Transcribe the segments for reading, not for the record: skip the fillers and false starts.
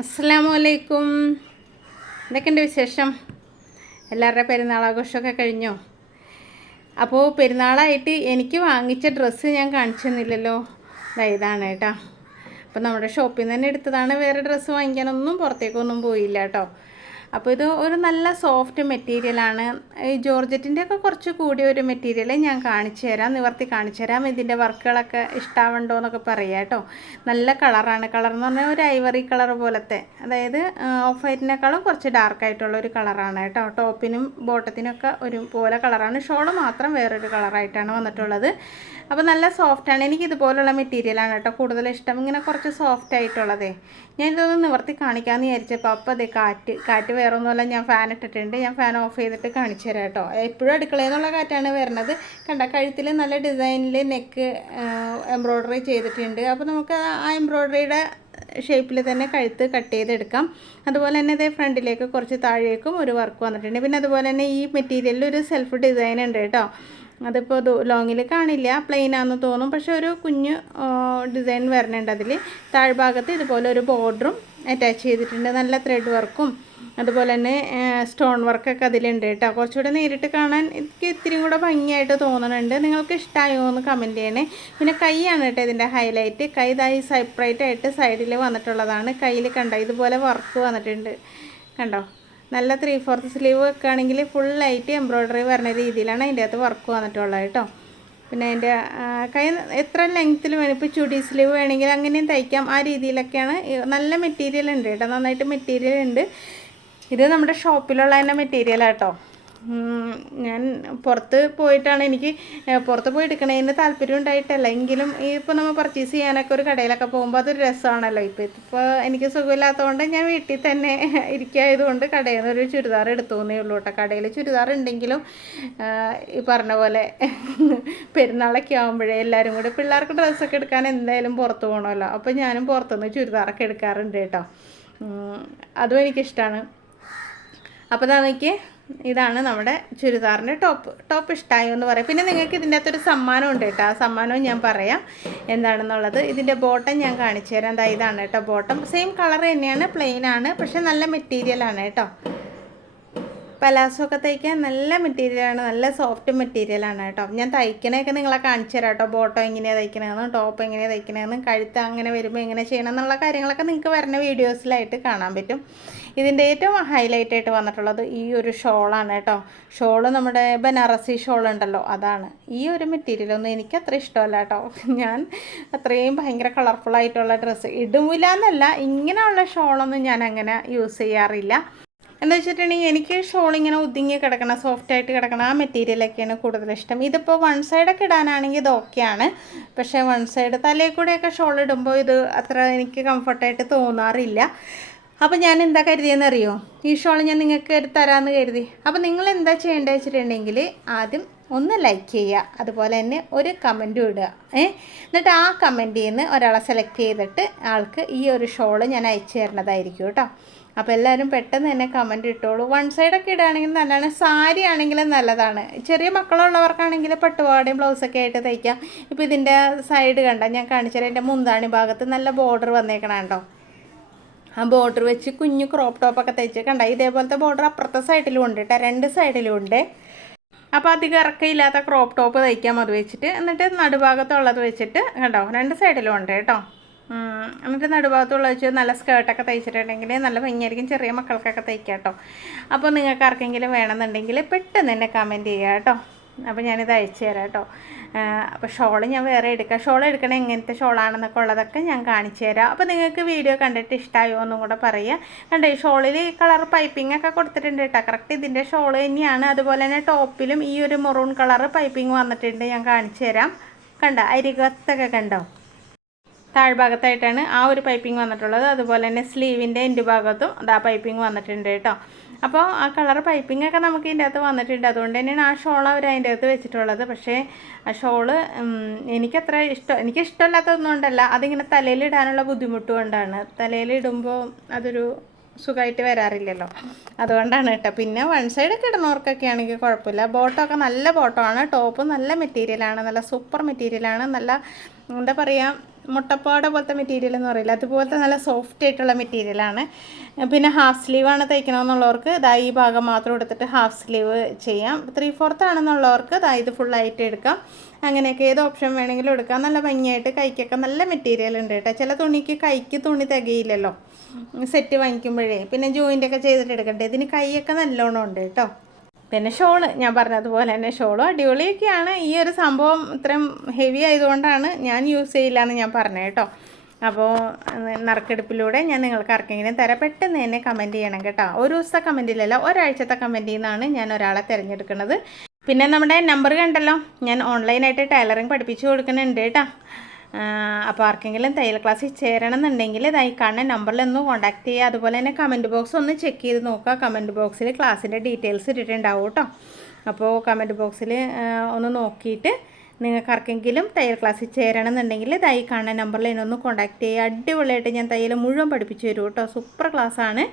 അസ്സലാമു അലൈക്കും. എന്തൊക്കെയുണ്ട് വിശേഷം? എല്ലാവരുടെ പെരുന്നാളാഘോഷമൊക്കെ കഴിഞ്ഞോ? അപ്പോൾ പെരുന്നാളായിട്ട് എനിക്ക് വാങ്ങിച്ച ഡ്രസ്സ് ഞാൻ കാണിച്ചു തന്നില്ലല്ലോ. ഇതാണ് കേട്ടോ. അപ്പോൾ നമ്മുടെ ഷോപ്പിൽ നിന്ന് തന്നെ എടുത്തതാണ്. വേറെ ഡ്രസ്സ് വാങ്ങിക്കാനൊന്നും പുറത്തേക്കൊന്നും പോയില്ല കേട്ടോ. അപ്പോൾ ഇത് ഒരു നല്ല സോഫ്റ്റ് മെറ്റീരിയലാണ്. ഈ ജോർജറ്റിൻ്റെ ഒക്കെ കുറച്ച് കൂടിയ ഒരു മെറ്റീരിയൽ ഞാൻ കാണിച്ചു തരാം, നിവർത്തി കാണിച്ചു തരാം. ഇതിൻ്റെ വർക്കുകളൊക്കെ ഇഷ്ടാവുണ്ടോ എന്നൊക്കെ പറയാം കേട്ടോ. നല്ല കളറാണ്. കളർ എന്ന് പറഞ്ഞാൽ ഒരു ഐവറി കളർ പോലത്തെ, അതായത് ഓഫ് വൈറ്റിനേക്കാളും കുറച്ച് ഡാർക്കായിട്ടുള്ള ഒരു കളറാണ് കേട്ടോ. ടോപ്പിനും ബോട്ടത്തിനൊക്കെ ഒരു പോലെ കളറാണ്. ഷോള് മാത്രം വേറൊരു കളറായിട്ടാണ് വന്നിട്ടുള്ളത്. അപ്പോൾ നല്ല സോഫ്റ്റാണ്. എനിക്ക് ഇതുപോലുള്ള മെറ്റീരിയലാണ് കേട്ടോ കൂടുതൽ ഇഷ്ടം, ഇങ്ങനെ കുറച്ച് സോഫ്റ്റ് ആയിട്ടുള്ളതേ. ഞാൻ ഇതൊന്ന് നിവർത്തി കാണിക്കാമെന്ന് വിചാരിച്ചപ്പോൾ അപ്പോൾ അതേ കാറ്റ് വേറെ ഒന്നുമല്ല, ഞാൻ ഫാൻ ഇട്ടിട്ടുണ്ട്. ഞാൻ ഫാൻ ഓഫ് ചെയ്തിട്ട് കാണിച്ചു തരാം കേട്ടോ. എപ്പോഴും അടുക്കളയിൽ നിന്നുള്ള കാറ്റാണ് വരുന്നത്. കണ്ട, കഴുത്തിൽ നല്ല ഡിസൈനിൽ നെക്ക് എംബ്രോയ്ഡറി ചെയ്തിട്ടുണ്ട്. അപ്പോൾ നമുക്ക് ആ എംബ്രോയ്ഡറിയുടെ ഷേപ്പിൽ തന്നെ കഴുത്ത് കട്ട് ചെയ്തെടുക്കാം. അതുപോലെ തന്നെ ഇതേ ഫ്രണ്ടിലേക്ക് കുറച്ച് താഴേക്കും ഒരു വർക്ക് വന്നിട്ടുണ്ട്. പിന്നെ അതുപോലെ തന്നെ ഈ മെറ്റീരിയലിൽ ഒരു സെൽഫ് ഡിസൈൻ ഉണ്ട് കേട്ടോ. അതിപ്പോൾ ലോങ്ങിൽ കാണില്ല, പ്ലെയിനാണെന്ന് തോന്നും, പക്ഷെ ഒരു കുഞ്ഞ് ഡിസൈൻ വരുന്നുണ്ട് അതിൽ. താഴ്ഭാഗത്ത് ഇതുപോലെ ഒരു ബോർഡറും അറ്റാച്ച് ചെയ്തിട്ടുണ്ട്. നല്ല ത്രെഡ് വർക്കും അതുപോലെ തന്നെ സ്റ്റോൺ വർക്കൊക്കെ അതിലുണ്ട് കേട്ടോ. കുറച്ചുകൂടെ നേരിട്ട് കാണാൻ എനിക്ക് ഇത്തിരി കൂടെ ഭംഗിയായിട്ട് തോന്നുന്നുണ്ട്. നിങ്ങൾക്ക് ഇഷ്ടമായോ എന്ന് കമൻറ്റ് ചെയ്യണേ. പിന്നെ കൈയാണ് കേട്ടോ ഇതിൻ്റെ ഹൈലൈറ്റ്. കൈ ഇതായി സെപ്പറേറ്റ് ആയിട്ട് സൈഡിൽ വന്നിട്ടുള്ളതാണ്. കയ്യിൽ കണ്ടോ ഇതുപോലെ വർക്ക് വന്നിട്ടുണ്ട്, കണ്ടോ. നല്ല 3/4 സ്ലീവ് വെക്കുകയാണെങ്കിൽ ഫുള്ളായിട്ട് എംബ്രോയ്ഡറി വരുന്ന രീതിയിലാണ് അതിൻ്റെ അകത്ത് വർക്ക് വന്നിട്ടുള്ളത് കേട്ടോ. പിന്നെ അതിൻ്റെ കൈ എത്ര ലെങ്ത്തിൽ വേണം, ഇപ്പോൾ ചുടി സ്ലീവ് വേണമെങ്കിൽ അങ്ങനെയും തയ്ക്കാം. ആ രീതിയിലൊക്കെയാണ്. നല്ല മെറ്റീരിയൽ ഉണ്ട് കേട്ടോ, നന്നായിട്ട് മെറ്റീരിയൽ ഉണ്ട്. ഇത് നമ്മുടെ ഷോപ്പിലുള്ള തന്നെ മെറ്റീരിയലാട്ടോ. ഞാൻ പുറത്ത് പോയിട്ടാണ്, എനിക്ക് പുറത്ത് പോയി എടുക്കണതിന് താല്പര്യം ഉണ്ടായിട്ടല്ല, എങ്കിലും ഇപ്പോൾ നമ്മൾ പർച്ചേസ് ചെയ്യാനൊക്കെ ഒരു കടയിലൊക്കെ പോകുമ്പോൾ അതൊരു രസമാണല്ലോ. ഇപ്പോൾ എനിക്ക് സുഖമില്ലാത്തതുകൊണ്ട് ഞാൻ വീട്ടിൽ തന്നെ ഇരിക്കായതുകൊണ്ട് കടയിൽ നിന്ന് ഒരു ചുരിദാർ എടുത്തോന്നേ ഉള്ളൂ കേട്ടോ. കടയിൽ ചുരിദാർ ഉണ്ടെങ്കിലും ഈ പറഞ്ഞ പോലെ പെരുന്നാളൊക്കെ ആകുമ്പോഴേ എല്ലാവരും കൂടി പിള്ളേർക്ക് ഡ്രസ്സൊക്കെ എടുക്കാൻ എന്തായാലും പുറത്ത് പോകണമല്ലോ. അപ്പോൾ ഞാനും പുറത്തുനിന്ന് ചുരിദാറൊക്കെ എടുക്കാറുണ്ട് കേട്ടോ. അതും എനിക്കിഷ്ടമാണ്. അപ്പോൾ എനിക്ക് ഇതാണ് നമ്മുടെ ചുരിദാറിൻ്റെ ടോപ്പ് ഇഷ്ടമായോ എന്ന് പറയാം. പിന്നെ നിങ്ങൾക്ക് ഇതിൻ്റെ അകത്തൊരു സമ്മാനം ഉണ്ട് കേട്ടോ. ആ സമ്മാനവും ഞാൻ പറയാം എന്താണെന്നുള്ളത്. ഇതിൻ്റെ ബോട്ടം ഞാൻ കാണിച്ചു തരാം. എന്താ ഇതാണ് കേട്ടോ ബോട്ടം. സെയിം കളർ തന്നെയാണ്, പ്ലെയിൻ ആണ്, പക്ഷേ നല്ല മെറ്റീരിയലാണ് കേട്ടോ. പലാസോ ഒക്കെ തയ്ക്കാൻ നല്ല മെറ്റീരിയലാണ്, നല്ല സോഫ്റ്റ് മെറ്റീരിയലാണ് കേട്ടോ. ഞാൻ തയ്ക്കണതൊക്കെ നിങ്ങളെ കാണിച്ചു തരാം കേട്ടോ. ബോട്ടം എങ്ങനെയാണ് തയ്ക്കണതെന്നും ടോപ്പ് എങ്ങനെയാണ് തയ്ക്കണതെന്നും കഴുത്ത് അങ്ങനെ വരുമ്പോൾ എങ്ങനെ ചെയ്യണം എന്നുള്ള കാര്യങ്ങളൊക്കെ നിങ്ങൾക്ക് വരുന്ന വീഡിയോസിലായിട്ട് കാണാൻ പറ്റും. ഇതിൻ്റെ ഏറ്റവും ഹൈലൈറ്റ് ആയിട്ട് വന്നിട്ടുള്ളത് ഈ ഒരു ഷോളാണ് കേട്ടോ. ഷോള് നമ്മുടെ ബനാറസി ഷോൾ ഉണ്ടല്ലോ, അതാണ്. ഈ ഒരു മെറ്റീരിയലൊന്നും എനിക്ക് അത്ര ഇഷ്ടമല്ല കേട്ടോ. ഞാൻ അത്രയും ഭയങ്കര കളർഫുള്ളായിട്ടുള്ള ഡ്രസ്സ് ഇടില്ല എന്നല്ല, ഇങ്ങനെയുള്ള ഷോളൊന്നും ഞാൻ അങ്ങനെ യൂസ് ചെയ്യാറില്ല. എന്താ വെച്ചിട്ടുണ്ടെങ്കിൽ എനിക്ക് ഷോൾ ഇങ്ങനെ ഒതുങ്ങി കിടക്കണം, സോഫ്റ്റായിട്ട് കിടക്കണം, ആ മെറ്റീരിയലൊക്കെയാണ് കൂടുതലിഷ്ടം. ഇതിപ്പോൾ വൺ സൈഡൊക്കെ ഇടാനാണെങ്കിൽ ഇത് ഓക്കെയാണ്, പക്ഷേ വൺ സൈഡ് തലയിൽ കൂടെയൊക്കെ ഷോൾ ഇടുമ്പോൾ ഇത് അത്ര എനിക്ക് കംഫർട്ടായിട്ട് തോന്നാറില്ല. അപ്പോൾ ഞാൻ എന്താ കരുതിയെന്ന് അറിയോ, ഈ ഷോൾ ഞാൻ നിങ്ങൾക്ക് തരാമെന്ന് കരുതി. അപ്പോൾ നിങ്ങൾ എന്താ ചെയ്യേണ്ടത് വെച്ചിട്ടുണ്ടെങ്കിൽ ആദ്യം ഒന്ന് ലൈക്ക് ചെയ്യുക, അതുപോലെ തന്നെ ഒരു കമൻറ്റും ഇടുക. എന്നിട്ട് ആ കമൻറ്റിൽ നിന്ന് ഒരാളെ സെലക്ട് ചെയ്തിട്ട് ആൾക്ക് ഈ ഒരു ഷോള് ഞാൻ അയച്ചു തരുന്നതായിരിക്കും കേട്ടോ. അപ്പോൾ എല്ലാവരും പെട്ടെന്ന് തന്നെ കമൻറ്റ് ഇട്ടോളൂ. വൺ സൈഡൊക്കെ ഇടുകയാണെങ്കിൽ നല്ലതാണ്, സാരി ആണെങ്കിലും നല്ലതാണ്. ചെറിയ മക്കളുള്ളവർക്കാണെങ്കിൽ പട്ടുപാവാടയും ബ്ലൗസൊക്കെ ആയിട്ട് തയ്ക്കാം. ഇപ്പോൾ ഇതിൻ്റെ സൈഡ് കണ്ട ഞാൻ കാണിച്ചാൽ എൻ്റെ മുന്താണി ഭാഗത്ത് നല്ല ബോർഡർ വന്നേക്കണം കേട്ടോ. ആ ബോർഡർ വെച്ച് കുഞ്ഞു ക്രോപ്പ് ടോപ്പൊക്കെ തയ്ച്ച് കണ്ട, ഇതേപോലത്തെ ബോർഡർ അപ്പുറത്തെ സൈഡിലും ഉണ്ട് കേട്ടോ, രണ്ട് സൈഡിലും ഉണ്ട്. അപ്പോൾ അധികം ഇറക്കമില്ലാത്ത ക്രോപ്പ് ടോപ്പ് തയ്ക്കാം അത് വെച്ചിട്ട്. എന്നിട്ട് നടുഭാഗത്തുള്ളത് വെച്ചിട്ട് കണ്ടോ, രണ്ട് സൈഡിലും ഉണ്ട് കേട്ടോ. എന്നിട്ട് നടുഭാഗത്തുള്ള വെച്ച് നല്ല സ്കേർട്ടൊക്കെ തയ്ച്ചിട്ടുണ്ടെങ്കിൽ നല്ല ഭംഗിയായിരിക്കും. ചെറിയ മക്കൾക്കൊക്കെ തയ്ക്കാം കേട്ടോ. അപ്പോൾ നിങ്ങൾക്ക് ആർക്കെങ്കിലും വേണമെന്നുണ്ടെങ്കിൽ പെട്ടെന്ന് തന്നെ കമൻറ്റ് ചെയ്യുക കേട്ടോ. അപ്പോൾ ഞാനിത് അയച്ചു തരാം കേട്ടോ. അപ്പോൾ ഷോള് ഞാൻ വേറെ എടുക്കാം. ഷോൾ എടുക്കണ എങ്ങനത്തെ ഷോളാണെന്നൊക്കെ ഉള്ളതൊക്കെ ഞാൻ കാണിച്ചു തരാം. അപ്പോൾ നിങ്ങൾക്ക് വീഡിയോ കണ്ടിട്ട് ഇഷ്ടമായോ എന്നും കൂടെ പറയുക. കണ്ടോ, ഈ ഷോളിൽ കളർ പൈപ്പിംഗ് ഒക്കെ കൊടുത്തിട്ടുണ്ട് കേട്ടോ. കറക്റ്റ് ഇതിൻ്റെ ഷോള് തന്നെയാണ്. അതുപോലെ തന്നെ ടോപ്പിലും ഈ ഒരു മെറൂൺ കളർ പൈപ്പിംഗ് വന്നിട്ടുണ്ട്, ഞാൻ കാണിച്ചു തരാം. കണ്ടോ, അരികത്തൊക്കെ കണ്ടോ, താഴ്ഭാഗത്തായിട്ടാണ് ആ ഒരു പൈപ്പിംഗ് വന്നിട്ടുള്ളത്. അതുപോലെ തന്നെ സ്ലീവിൻ്റെ എൻഡ് ഭാഗത്തും അതാ പൈപ്പിംഗ് വന്നിട്ടുണ്ട് കേട്ടോ. അപ്പോൾ ആ കളർ പൈപ്പിംഗ് ഒക്കെ നമുക്ക് ഇതിൻ്റെ അകത്ത് വന്നിട്ടുണ്ട്. അതുകൊണ്ട് തന്നെയാണ് ആ ഷോൾ അവർ അതിൻ്റെ അകത്ത് വെച്ചിട്ടുള്ളത്. പക്ഷേ ആ ഷോള് എനിക്ക് ഇഷ്ടമല്ലാത്തതൊന്നും കൊണ്ടല്ല, അതിങ്ങനെ തലയിലിടാനുള്ള ബുദ്ധിമുട്ട് കൊണ്ടാണ്. തലയിലിടുമ്പോൾ അതൊരു സുഖമായിട്ട് വരാറില്ലല്ലോ, അതുകൊണ്ടാണ് കേട്ടോ. പിന്നെ വൺ സൈഡൊക്കെ ഇടുന്നവർക്കൊക്കെ ആണെങ്കിൽ കുഴപ്പമില്ല. ബോട്ടമൊക്കെ നല്ല ബോട്ടമാണ്, ടോപ്പ് നല്ല മെറ്റീരിയലാണ്, നല്ല സൂപ്പർ മെറ്റീരിയലാണ്. നല്ല എന്താ പറയുക, മുട്ടപ്പാട പോലത്തെ മെറ്റീരിയൽ എന്ന് പറയില്ല, അതുപോലത്തെ നല്ല സോഫ്റ്റ് ആയിട്ടുള്ള മെറ്റീരിയലാണ്. പിന്നെ ഹാഫ് സ്ലീവാണ് തയ്ക്കണമെന്നുള്ളവർക്ക് ഈ ഭാഗം മാത്രം എടുത്തിട്ട് ഹാഫ് സ്ലീവ് ചെയ്യാം. 3/4 ആണെന്നുള്ളവർക്ക് ഇത് ഫുള്ളായിട്ട് എടുക്കാം. അങ്ങനെയൊക്കെ ഏത് ഓപ്ഷൻ വേണമെങ്കിലും എടുക്കാം. നല്ല ഭംഗിയായിട്ട് കൈക്കൊക്കെ നല്ല മെറ്റീരിയൽ ഉണ്ട് കേട്ടോ. ചില തുണിക്ക് കൈക്ക് തുണി തികയില്ലല്ലോ സെറ്റ് വാങ്ങിക്കുമ്പോഴേ, പിന്നെ ജോയിൻ്റൊക്കെ ചെയ്തിട്ട് എടുക്കട്ടെ. ഇതിന് കൈയൊക്കെ നല്ലോണം ഉണ്ട് കേട്ടോ. പിന്നെ ഷോള് ഞാൻ പറഞ്ഞതുപോലെ തന്നെ ഷോളും അടിപൊളിയൊക്കെയാണ്. ഈ ഒരു സംഭവം ഇത്രയും ഹെവി ആയതുകൊണ്ടാണ് ഞാൻ യൂസ് ചെയ്യില്ല എന്ന് ഞാൻ പറഞ്ഞത് കേട്ടോ. അപ്പോൾ നറുക്കെടുപ്പിലൂടെ ഞാൻ നിങ്ങൾക്ക് ആർക്കെങ്കിലും തരാം. പെട്ടെന്ന് തന്നെ കമൻറ്റ് ചെയ്യണം കേട്ടോ. ഒരു ദിവസത്തെ കമൻറ്റിലല്ല, ഒരാഴ്ചത്തെ കമൻറ്റിൽ നിന്നാണ് ഞാൻ ഒരാളെ തിരഞ്ഞെടുക്കുന്നത്. പിന്നെ നമ്മുടെ നമ്പർ കണ്ടല്ലോ, ഞാൻ ഓൺലൈനായിട്ട് ടൈലറിങ് പഠിപ്പിച്ചു കൊടുക്കുന്നുണ്ട് കേട്ടോ. അപ്പോൾ ആർക്കെങ്കിലും തയ്യൽ ക്ലാസ്സിൽ ചേരണം എന്നുണ്ടെങ്കിൽ ഈ കാണുന്ന നമ്പറിൽ ഒന്ന് കോൺടാക്ട് ചെയ്യുക. അതുപോലെ തന്നെ കമൻറ്റ് ബോക്സ് ഒന്ന് ചെക്ക് ചെയ്ത് നോക്കുക. കമൻറ്റ് ബോക്സിൽ ക്ലാസ്സിൻ്റെ ഡീറ്റെയിൽസ് ഇട്ടിട്ടുണ്ടാവും കേട്ടോ. അപ്പോൾ കമൻറ്റ് ബോക്സിൽ ഒന്ന് നോക്കിയിട്ട് നിങ്ങൾക്ക് ആർക്കെങ്കിലും തയ്യൽ ക്ലാസ്സിൽ ചേരണം എന്നുണ്ടെങ്കിൽ ഈ കാണുന്ന നമ്പറിൽ എന്നൊന്ന് കോൺടാക്ട് ചെയ്യുക. അടിപൊളിയായിട്ട് ഞാൻ തയ്യൽ മുഴുവൻ പഠിപ്പിച്ചു തരും കേട്ടോ. സൂപ്പർ ക്ലാസ്സാണ്.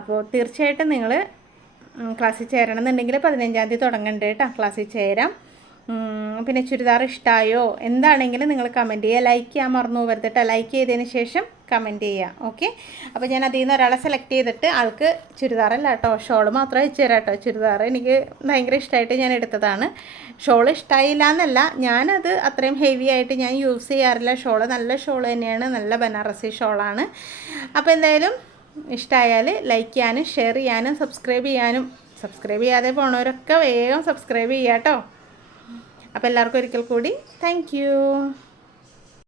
അപ്പോൾ തീർച്ചയായിട്ടും നിങ്ങൾ ക്ലാസ്സിൽ ചേരണം എന്നുണ്ടെങ്കിൽ 15-ാം തീയതി തുടങ്ങുന്നുണ്ട് കേട്ടോ. ക്ലാസ്സിൽ ചേരാം. പിന്നെ ചുരിദാർ ഇഷ്ടമായോ എന്താണെങ്കിലും നിങ്ങൾ കമൻറ്റ് ചെയ്യുക. ലൈക്ക് ചെയ്യാൻ മറന്നു പോകരുത് കേട്ടോ. ലൈക്ക് ചെയ്തതിന് ശേഷം കമൻറ്റ് ചെയ്യുക. ഓക്കെ. അപ്പോൾ ഞാൻ അതിൽ നിന്ന് ഒരാളെ സെലക്ട് ചെയ്തിട്ട് ആൾക്ക് ചുരിദാറല്ല കേട്ടോ, ഷോൾ മാത്രം അയച്ചു തരാം കേട്ടോ. ചുരിദാർ എനിക്ക് ഭയങ്കര ഇഷ്ടമായിട്ട് ഞാൻ എടുത്തതാണ്. ഷോൾ ഇഷ്ടമായില്ല എന്നല്ല, ഞാനത് അത്രയും ഹെവി ആയിട്ട് ഞാൻ യൂസ് ചെയ്യാറില്ല. ഷോൾ നല്ല ഷോൾ തന്നെയാണ്, നല്ല ബനാറസി ഷോളാണ്. അപ്പോൾ എന്തായാലും ഇഷ്ടമായാൽ ലൈക്ക് ചെയ്യാനും ഷെയർ ചെയ്യാനും സബ്സ്ക്രൈബ് ചെയ്യാതെ പോണവരൊക്കെ വേഗം സബ്സ്ക്രൈബ് ചെയ്യുക കേട്ടോ. അപ്പോൾ എല്ലാവർക്കും ഒരിക്കൽ കൂടി താങ്ക് യു.